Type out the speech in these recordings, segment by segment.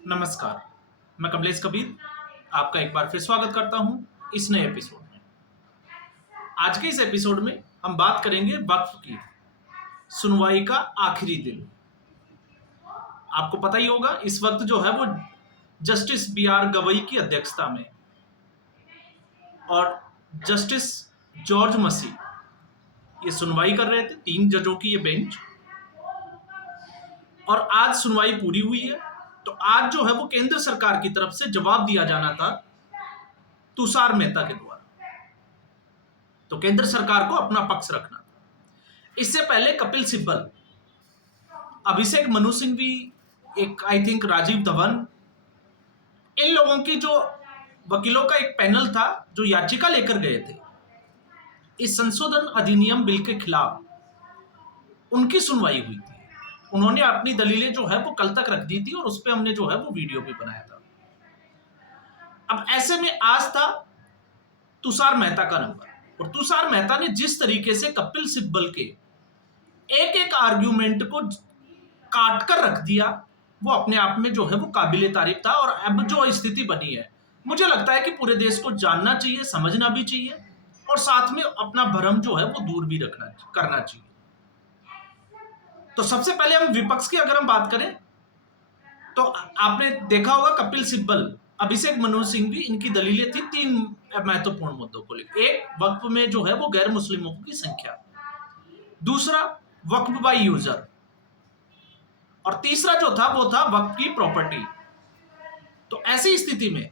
नमस्कार, मैं कमलेश कबीर आपका एक बार फिर स्वागत करता हूं इस नए एपिसोड में। आज के इस एपिसोड में हम बात करेंगे वक्फ की सुनवाई का आखिरी दिन। आपको पता ही होगा इस वक्त जो है वो जस्टिस बी आर गवई की अध्यक्षता में और जस्टिस जॉर्ज मसी ये सुनवाई कर रहे थे, 3 जजों की ये बेंच। और आज सुनवाई पूरी हुई है। तो आज जो है वो केंद्र सरकार की तरफ से जवाब दिया जाना था तुषार मेहता के द्वारा। तो केंद्र सरकार को अपना पक्ष रखना था। इससे पहले कपिल सिब्बल, अभिषेक मनु सिंघवी, एक आई थिंक राजीव धवन, इन लोगों की जो वकीलों का एक पैनल था जो याचिका लेकर गए थे इस संशोधन अधिनियम बिल के खिलाफ, उनकी सुनवाई हुई थी। उन्होंने अपनी दलीलें जो है वो कल तक रख दी थी और उस पर हमने जो है वो वीडियो भी बनाया था। अब ऐसे में आज था तुषार मेहता का नंबर, और तुषार मेहता ने जिस तरीके से कपिल सिब्बल के एक एक आर्ग्यूमेंट को काट कर रख दिया वो अपने आप में जो है वो काबिले तारीफ था। और अब जो स्थिति बनी है, मुझे लगता है कि पूरे देश को जानना चाहिए, समझना भी चाहिए और साथ में अपना भ्रम जो है वो दूर भी करना चाहिए। तो सबसे पहले हम विपक्ष की अगर हम बात करें तो आपने देखा होगा कपिल सिब्बल, अभिषेक मनु सिंघवी, इनकी दलीलें थी 3 महत्वपूर्ण मुद्दों को लेकर। एक, वक्फ में जो है वो गैर मुस्लिमों की संख्या। दूसरा, वक्फ बाय यूजर। और तीसरा जो था वो था वक्फ की प्रॉपर्टी। तो ऐसी स्थिति में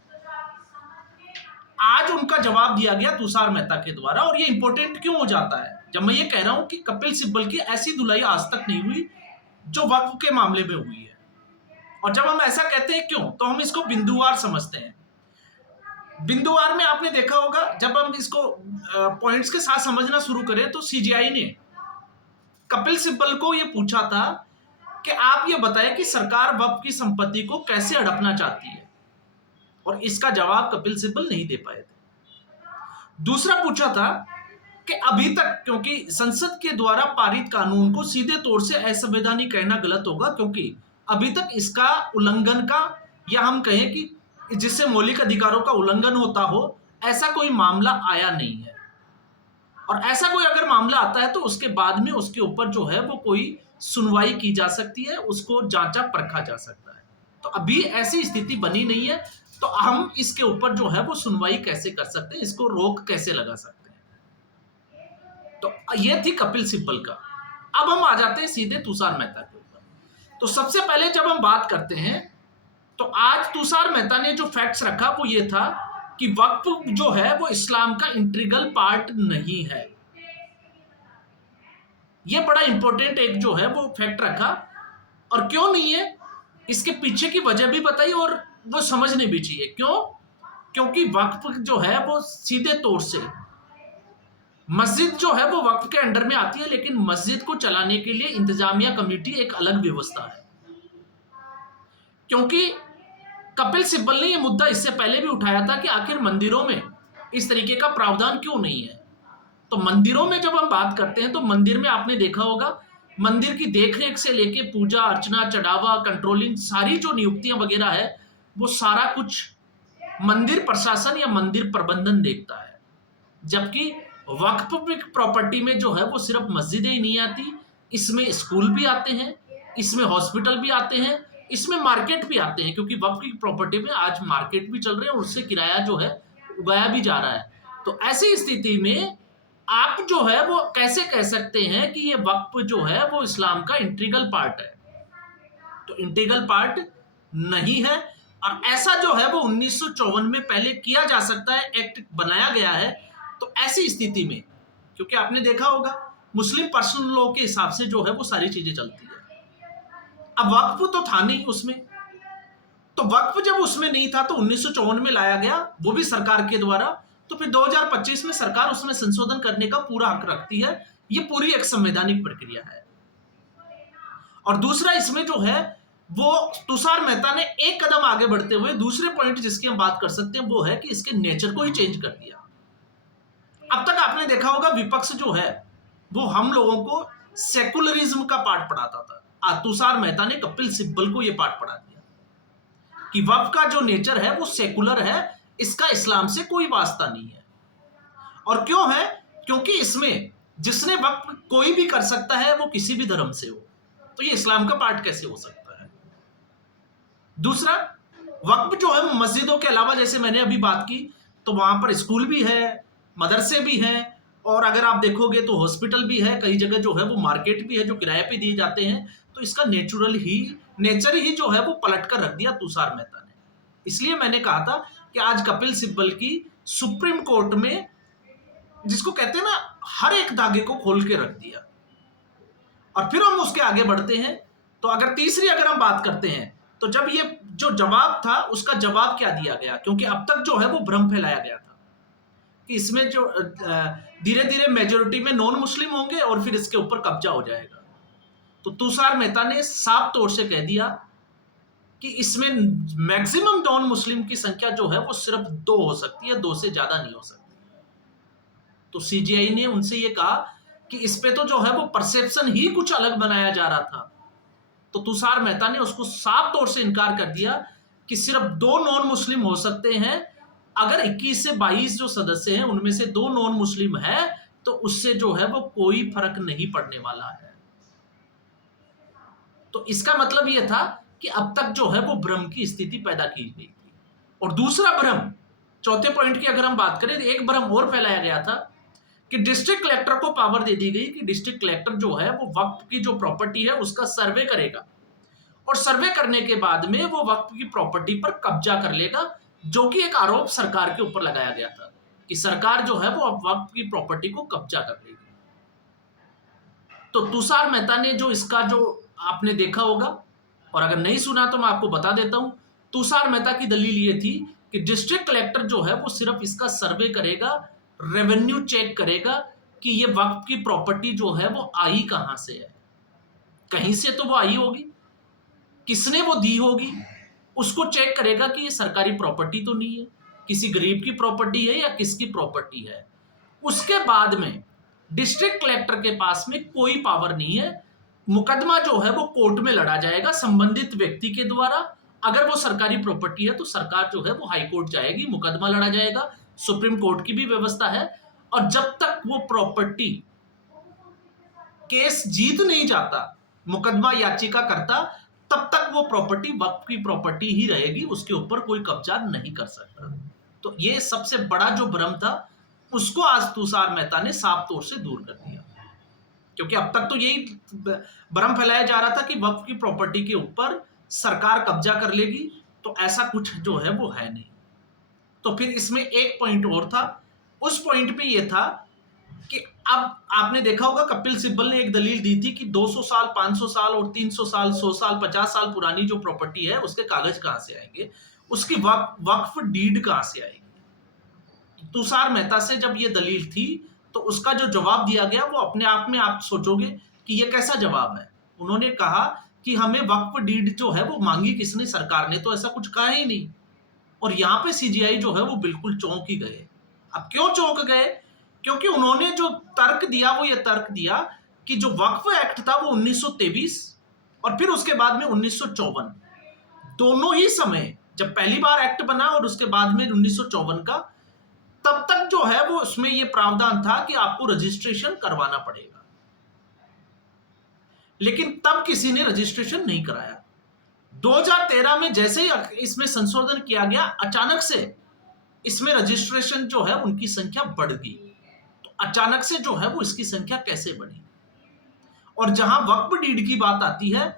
आज उनका जवाब दिया गया तुषार मेहता के द्वारा। और ये इंपॉर्टेंट क्यों हो जाता है जब मैं ये कह रहा हूं कि कपिल सिब्बल की ऐसी धुलाई आज तक नहीं हुई जो वक्फ के मामले में हुई है। और जब हम ऐसा कहते हैं क्यों, तो हम इसको बिंदुवार समझते हैं। बिंदुवार में आपने देखा होगा, जब हम इसको पॉइंट्स के साथ समझना शुरू करें तो सीजीआई ने कपिल सिब्बल को यह पूछा था कि आप ये बताएं कि सरकार वक्फ की संपत्ति को कैसे हड़पना चाहती है, और इसका जवाब कपिल सिब्बल नहीं दे पाए थे। दूसरा पूछा था कि अभी तक, क्योंकि संसद के द्वारा पारित कानून को सीधे तौर से असंवैधानिक कहना गलत होगा, क्योंकि अभी तक इसका उल्लंघन का, या हम कहें कि जिससे मौलिक अधिकारों का उल्लंघन होता हो, ऐसा कोई मामला आया नहीं है। और ऐसा कोई अगर मामला आता है तो उसके बाद में उसके ऊपर जो है वो कोई सुनवाई की जा सकती है, उसको जांचा परखा जा सकता है। तो अभी ऐसी स्थिति बनी नहीं है, तो हम इसके ऊपर जो है वो सुनवाई कैसे कर सकते हैं, इसको रोक कैसे लगा सकते हैं। तो ये थी कपिल सिब्बल का। अब हम आ जाते हैं सीधे तुषार मेहता के ऊपर। तो सबसे पहले जब हम बात करते हैं तो आज तुषार मेहता ने जो फैक्ट्स रखा वो ये था कि वक्फ जो है वो इस्लाम का इंटीग्रल पार्ट नहीं है। ये बड़ा इंपॉर्टेंट एक जो है वो फैक्ट रखा। और क्यों नहीं है, इसके पीछे की वजह भी बताई और वो समझनी भी चाहिए। क्यों? क्योंकि वक्फ जो है वो सीधे तौर से, मस्जिद जो है वो वक्फ के अंडर में आती है, लेकिन मस्जिद को चलाने के लिए इंतजामिया कमेटी एक अलग व्यवस्था है। क्योंकि कपिल सिब्बल ने ये मुद्दा इससे पहले भी उठाया था कि आखिर मंदिरों में इस तरीके का प्रावधान क्यों नहीं है। तो मंदिरों में जब हम बात करते हैं तो मंदिर में आपने देखा होगा, मंदिर की देखरेख से लेके पूजा अर्चना, चढ़ावा, कंट्रोलिंग, सारी जो नियुक्तियां वगैरह है वो सारा कुछ मंदिर प्रशासन या मंदिर प्रबंधन देखता है। जबकि वक्फ प्रॉपर्टी में जो है वो सिर्फ मस्जिदें ही नहीं आती, इसमें स्कूल भी आते हैं, इसमें हॉस्पिटल भी आते हैं, इसमें मार्केट भी आते हैं, क्योंकि वक्फ की प्रॉपर्टी में आज मार्केट भी चल रहे हैं और उससे किराया जो है उगाया भी जा रहा है। तो ऐसी स्थिति में आप जो है वो कैसे कह सकते हैं कि ये वक्फ जो है वो इस्लाम का इंटीग्रल पार्ट है? तो इंटीग्रल पार्ट नहीं है। और ऐसा जो है वो 1954 में पहले किया जा सकता है, एक्ट बनाया गया है। तो ऐसी स्थिति में, क्योंकि आपने देखा होगा मुस्लिम पर्सनल लॉ के हिसाब से जो है वो सारी चीजें चलती है। अब वक्फ तो था नहीं उसमें, तो वक्फ जब उसमें नहीं था तो 1954 में लाया गया, वो भी सरकार के द्वारा। तो फिर 2025 में सरकार उसमें संशोधन करने का पूरा हक रखती है। ये पूरी एक संवैधानिक प्रक्रिया है। और दूसरा, इसमें जो है वो तुषार मेहता ने एक कदम आगे बढ़ते हुए दूसरे पॉइंट जिसकी हम बात कर सकते हैं वो है कि इसके नेचर को ही चेंज कर दिया। अब तक आपने देखा होगा विपक्ष जो है वो हम लोगों को सेकुलरिज्म का पाठ पढ़ाता था। तुषार मेहता ने कपिल सिब्बल को यह पाठ पढ़ा दिया। कि वक्फ का जो नेचर है वो सेकुलर है, इसका इस्लाम से कोई वास्ता नहीं है। और क्यों है? क्योंकि इसमें जिसने वक्फ कोई भी कर सकता है, वो किसी भी धर्म से हो, तो ये इस्लाम का पार्ट कैसे हो सकता है? दूसरा, वक्फ जो है मस्जिदों के अलावा, जैसे मैंने अभी बात की, तो वहां पर स्कूल भी है, मदरसे भी हैं, और अगर आप देखोगे तो हॉस्पिटल भी है, कई जगह जो है वो मार्केट भी है जो किराए पे दिए जाते हैं। तो इसका नेचर ही जो है वो पलट कर रख दिया तुषार मेहता ने। इसलिए मैंने कहा था कि आज कपिल सिब्बल की सुप्रीम कोर्ट में, जिसको कहते हैं ना, हर एक धागे को खोल के रख दिया। और फिर हम उसके आगे बढ़ते हैं। तो अगर तीसरी अगर हम बात करते हैं, तो जब ये जो जवाब था, उसका जवाब क्या दिया गया, क्योंकि अब तक जो है वो भ्रम फैलाया गया था कि इसमें जो धीरे धीरे मेजोरिटी में नॉन मुस्लिम होंगे और फिर इसके ऊपर कब्जा हो जाएगा। तो तुषार मेहता ने साफ तौर से कह दिया कि इसमें मैक्सिमम नॉन मुस्लिम की संख्या जो है वो सिर्फ 2 हो सकती है, 2 से ज्यादा नहीं हो सकती। तो सीजीआई ने उनसे ये कहा कि इस पे तो जो है वो परसेप्शन ही कुछ अलग बनाया जा रहा था। तो तुषार मेहता ने उसको साफ तौर से इनकार कर दिया कि सिर्फ 2 नॉन मुस्लिम हो सकते हैं। अगर 21 से 22 जो सदस्य हैं उनमें से 2 नॉन मुस्लिम है, तो उससे जो है वो कोई फर्क नहीं पड़ने वाला है। तो इसका मतलब यह था कि अब तक जो है वो भ्रम की स्थिति पैदा की गई थी। और दूसरा भ्रम, चौथे पॉइंट की अगर हम बात करें, तो एक भ्रम और फैलाया गया था कि डिस्ट्रिक्ट कलेक्टर को पावर दे दी गई कि डिस्ट्रिक्ट कलेक्टर जो है वो वक्फ की जो प्रॉपर्टी है उसका सर्वे करेगा, और सर्वे करने के बाद में वो वक्फ की प्रॉपर्टी पर कब्जा कर लेगा, जो कि एक आरोप सरकार के ऊपर लगाया गया था कि सरकार जो है वो अब वक्फ की प्रॉपर्टी को कब्जा कर लेगी। तो तुषार मेहता ने जो इसका जो आपने देखा होगा, और अगर नहीं सुना तो मैं आपको बता देता हूं, तुषार मेहता की दलील ये थी कि डिस्ट्रिक्ट कलेक्टर जो है वो सिर्फ इसका सर्वे करेगा, रेवेन्यू चेक करेगा कि ये वक्फ की प्रॉपर्टी जो है वो आई कहां से है। कहीं से तो वो आई होगी, किसने वो दी होगी, उसको चेक करेगा कि ये सरकारी प्रॉपर्टी तो नहीं है, किसी गरीब की प्रॉपर्टी है या किसकी प्रॉपर्टी है। उसके बाद में डिस्ट्रिक्ट कलेक्टर के पास में कोई पावर नहीं है। मुकदमा जो है वो कोर्ट में लड़ा जाएगा संबंधित व्यक्ति के द्वारा। अगर वो सरकारी प्रॉपर्टी है तो सरकार जो है वो हाई कोर्ट जाएगी, मुकदमा लड़ा जाएगा, सुप्रीम कोर्ट की भी व्यवस्था है। और जब तक वो प्रॉपर्टी केस जीत नहीं जाता, मुकदमा याचिका करता, तब तक वो प्रॉपर्टी वक्फ की प्रॉपर्टी ही रहेगी, उसके ऊपर कोई कब्जा नहीं कर सकता। तो ये सबसे बड़ा जो भ्रम था, उसको आज तुषार मेहता ने साफ तौर से दूर कर दिया। क्योंकि अब तक तो यही भ्रम फैलाया जा रहा था कि वक्फ की प्रॉपर्टी के ऊपर सरकार कब्जा कर लेगी, तो ऐसा कुछ जो है वो है नहीं। तो फिर इसमें एक पॉइंट और था, उस पॉइंट पे ये था कि अब आपने देखा होगा कपिल सिब्बल ने एक दलील दी थी कि 200 साल, 500 साल और 300 साल, 100 साल, 50 साल पुरानी जो प्रॉपर्टी है उसके कागज कहां से आएंगे, उसकी वक्फ डीड कहां से आएगी। तुषार मेहता से जब ये दलील थी तो उसका जो जवाब दिया गया वो अपने आप में आप सोचोगे कि ये कैसा जवाब है। उन्होंने कहा कि हमें वक्फ डीड जो है वो मांगी किसने, सरकार ने तो ऐसा कुछ कहा ही नहीं। और यहां पे सीजीआई जो है वो बिल्कुल चौंक ही गए। अब क्यों चौंक गए? क्योंकि उन्होंने जो तर्क दिया वो ये तर्क दिया कि जो वक्फ एक्ट था वो 1923 और फिर उसके बाद में 1954, दोनों ही समय, जब पहली बार एक्ट बना और उसके बाद में 1954 का, तब तक जो है वो उसमें ये प्रावधान था कि आपको रजिस्ट्रेशन करवाना पड़ेगा। लेकिन तब किसी ने रजिस्ट्रेशन नहीं कराया। 2013 में जैसे ही इसमें संशोधन किया गया, अचानक से इसमें रजिस्ट्रेशन जो है उनकी संख्या बढ़ गई। तो अचानक से जो है वो इसकी संख्या कैसे बढ़ी? और जहां वक्फ डीड की बात आती है,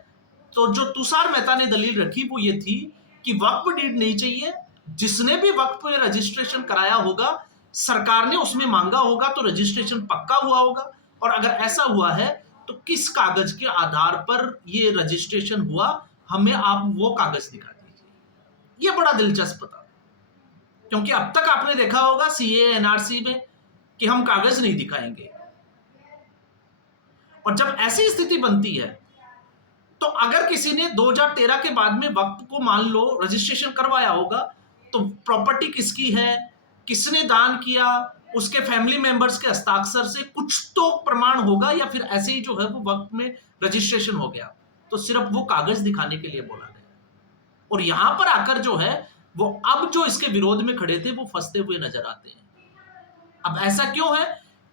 तो जो तुषार मेहता ने दलील रखी वो ये थी कि वक्फ डीड नहीं चाहिए, जिसने भी वक्फ में रजिस्ट्रेशन कराया होगा, सरकार ने उसमें मांगा होगा तो रजिस्ट्रेशन पक्का हुआ होगा, और अगर ऐसा हुआ है तो किस कागज के आधार पर ये रजिस्ट्रेशन हुआ, हमें आप वो कागज दिखा दीजिए। ये बड़ा दिलचस्प था, क्योंकि अब तक आपने देखा होगा सीए, एनआरसी में कि हम कागज नहीं दिखाएंगे। और जब ऐसी स्थिति बनती है, तो अगर किसी ने 2013 के बाद में वक्फ को मान लो रजिस्ट्रेशन करवाया होगा, तो प्रॉपर्टी किसकी है, किसने दान किया, उसके फैमिली मेंबर्स के हस्ताक्षर से कुछ तो प्रमाण होगा, या फिर ऐसे ही जो है वो वक्फ में रजिस्ट्रेशन हो गया, तो सिर्फ वो कागज दिखाने के लिए बोला गया। और यहां पर आकर जो है वो अब जो इसके विरोध में खड़े थे वो फंसते हुए नजर आते हैं। अब ऐसा क्यों है?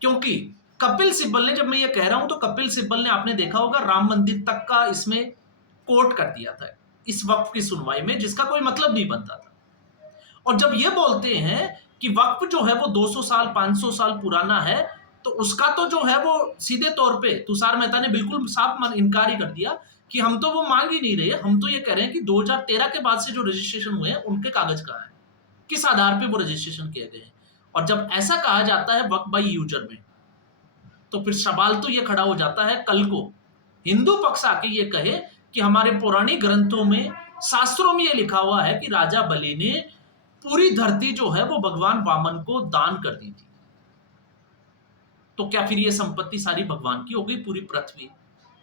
क्योंकि कपिल सिब्बल ने, जब मैं ये कह रहा हूं तो कपिल सिब्बल ने, आपने देखा होगा, राम मंदिर तक का इसमें कोट कर दिया था इस वक्फ की सुनवाई में, जिसका कोई मतलब नहीं बनता था। और जब ये बोलते हैं कि वक्फ जो है वो 200 साल 500 साल पुराना है, तो उसका तो जो है वो सीधे तौर पे तुषार मेहता ने बिल्कुल साफ इनकार ही कर दिया कि हम तो वो मांग ही नहीं रहे, हम तो ये कह रहे हैं कि 2013 के बाद से जो रजिस्ट्रेशन हुए हैं उनके कागज कहाँ हैं, किस आधार पे वो रजिस्ट्रेशन किए गए हैं। और जब ऐसा कहा जाता है वक्फ बाई यूजर में, तो फिर सवाल तो ये खड़ा हो जाता है, कल को हिंदू पक्ष आके ये कहे कि हमारे पौराणिक ग्रंथों में, शास्त्रों में ये लिखा हुआ है कि राजा बलि ने पूरी धरती जो है वो भगवान वामन को दान कर दी थी, तो क्या फिर ये संपत्ति सारी भगवान की हो गई, पूरी पृथ्वी?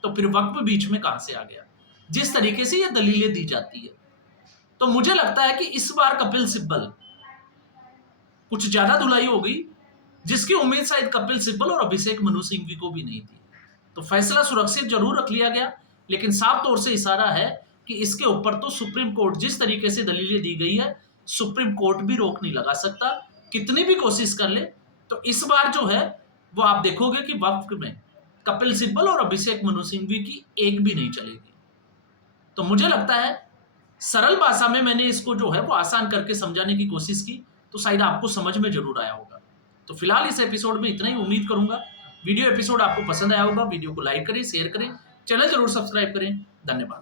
तो फिर वक्फ बीच में कहां से आ गया? जिस तरीके से ये दलीलें दी जाती है, तो मुझे लगता है कि इस बार कपिल सिब्बल कुछ ज्यादा धुलाई हो गई, जिसकी उम्मीद शायद कपिल सिब्बल और अभिषेक मनु सिंघवी को भी नहीं थी। तो फैसला सुरक्षित जरूर रख लिया गया, लेकिन साफ तौर से इशारा है कि इसके ऊपर तो सुप्रीम कोर्ट, जिस तरीके से दलीलें दी गई है, सुप्रीम कोर्ट भी रोक नहीं लगा सकता, कितनी भी कोशिश कर ले। तो इस बार जो है वो आप देखोगे कि वक्फ में कपिल सिब्बल और अभिषेक मनु सिंघवी की एक भी नहीं चलेगी। तो मुझे लगता है सरल भाषा में मैंने इसको जो है वो आसान करके समझाने की कोशिश की, तो शायद आपको समझ में जरूर आया होगा। तो फिलहाल इस एपिसोड में इतना ही उम्मीद करूंगा। वीडियो एपिसोड आपको पसंद आया होगा। वीडियो को लाइक करें, शेयर करें, चैनल जरूर सब्सक्राइब करें। धन्यवाद।